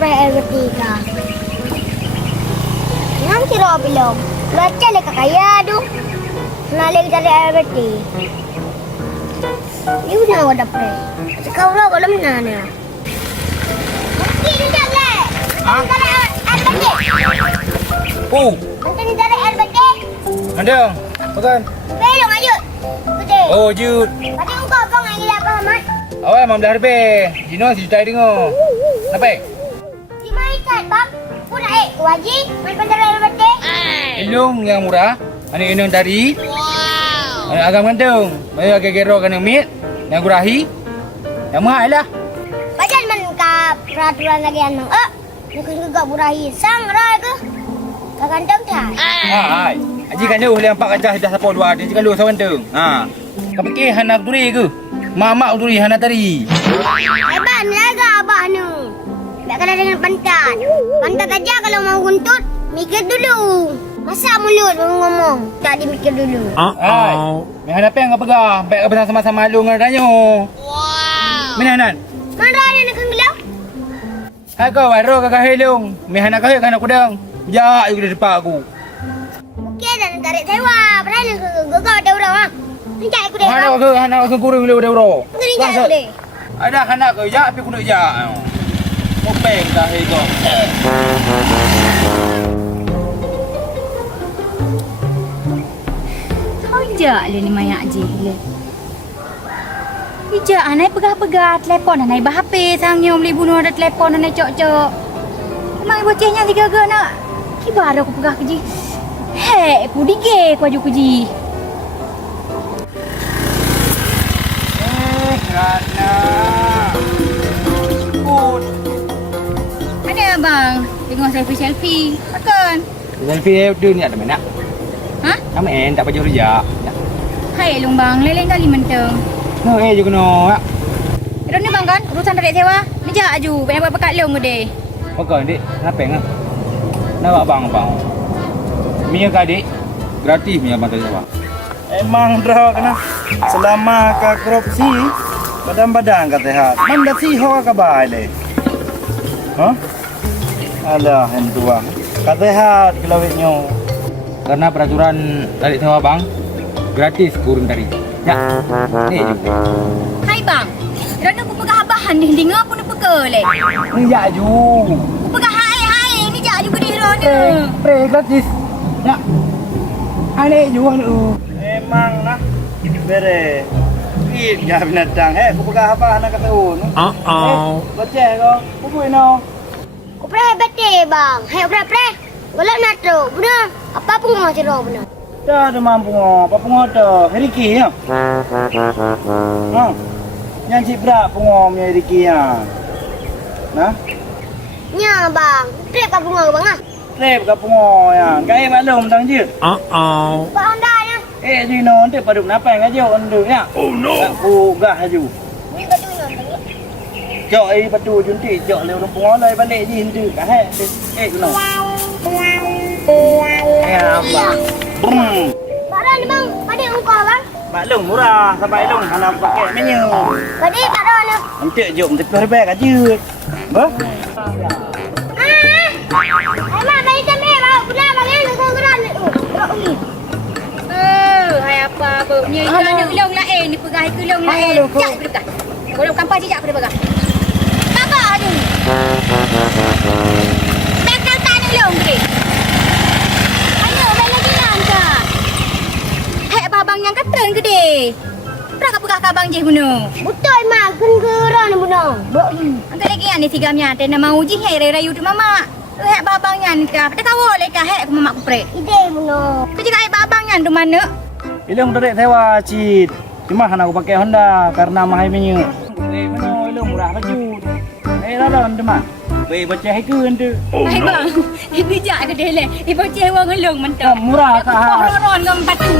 pernah bertiga. Yang kira belum. Baca le kakaya tu. Nalik dari berti. Ibu nak ada pre. Sekarang kalau mana ni? Mungkin tidak le. Dari berti. Oh, Mungkin dari berti. ada. Makan. Belum ayo. Betul. Oh, Jud. Tadi engkau apa ngai dia apa mat? Awak memang dah lebih. Jino si juta dengar. Apa? Di mai kat bab. Pun wajib main pandai berti. Ilung yang murah. Ani ilung dari. Wow. Ani agam gantung. Mai agak gero kan mit. Yang gurahi. Yang mahal lah. Badan man ka peraturan lagi anu. Mungkin juga burahi sang rai ke. Kagandang dah. Hai. Aji kan dia yang pak kacah dah sapau dua. Dia kan dua sawan tu. Ha. Kau fikir hana duri ke? Mak duri hana tari. Abah ni laga abah nu. Tak kena dengan pantat. Pantat aja kalau mau guntut, mikir dulu. Masa mulut ngomong, tak dimikir dulu. Hai. Ni hana peng apa gah? Baik bersama-sama lu dengan Ranyo. Wow. Mana nan? Mana ada nak gelam? Hai kau waro kakak helung. Mi hana kau kan aku dang. Ya, aku di depan aku. Okey dah nak tarik sewa. Berani nak gagak ada orang ah. Pencak aku deh. Hana aku kurang le bro. Ngeri tak deh. Ada hana kau ya tapi aku nak ya. Mau peng dah itu. Ijak le ni mayak je le. Ijak anai pegah-pegah telefon anai bah HP sangnya beli bunuh ada telefon anai cok-cok. Mai bocahnya tiga ke nak. Kibar aku pegah keji. Hei, aku dige aku aju keji. Kerana Put. Ada abang tengok selfie. Akan. Selfie tu ni ada mana? Ha? Kamu tak baju rejak. Hai long bang, leleng kali menteng. No juga no. Ron ni bang kan urusan tarik sewa. Mijak aju, banyak buat pekat long gede. Okey, dik. Kenapa ngah? Nak bang. Mia kadik gratis punya bantuan sewa. Emang dah kena selama ka korupsi badan-badan kata hat. Mandat si ho ka baile. Ha? Alah hentua. Kata hat kelawitnya. Karena peraturan tarik sewa bang gratis kurun dari. Ya. Ni juga. Hai bang. Ron aku pegah abahan ni dengar pun pegah le. Ni ya ju. Aku pegah hai ni jak aju gede ron ni. Pre gratis. Ya. Ane juga nu. Emang lah bere. Ya binatang buka apa anak kata un. Baca kau. Buku ino. Ku pernah berti bang. Hai pernah. Golak nak tu. Benar. Apa pun mau cerita benar. Dah ada mampu apa pengoto. Riki ya. Ha. Yang cipra pengom ya Riki ya. Nah. Nya bang. Trip apa bunga bang ah? Trip ka pengo ya. Kai maklum tang je. Pak Honda nya. Di no nanti paduk napa yang aja ondu ya. Oh no. Aku gah aju. Ni batu nya. Jok batu junti jok le orang pengo lai balik di hindu ka he. No. Ya apa? Para ni bang. Pada engkau bang. Maklum murah sampai long anak pakai menyu. Pada para ni. Nanti jom tepi berbek aja. Ba? Ai mak bagi kami bang. Benar bang yang geran ni. Hai apa punya ikan ni long lain ni pegah ke long lain. Jak pegah. Kalau kampar jak pegah. Apa ni? Bekal tan long ke. Ayo main lagi langka. Hai babang yang kateng gede. Berapa pegah kabang je bunuh. Betul mak geran ni benar. Angkat lagi ni tigamnya ada nama uji hai rayu tu mama. Hai babangnya ni kah? Pada kau le kah hai mama ku pre. Ide benar. Kau juga hai babangnya tu mana? Ilung tarik sewa cit. Cuma aku pakai Honda karena mahal menyu. Mana ilung murah baju. Lawan teman. Baik baca ke ente. Hai bang. Ini jak gede le. Ibu cewek ngelong mentang. Murah kah? Ron ngam 4 tu.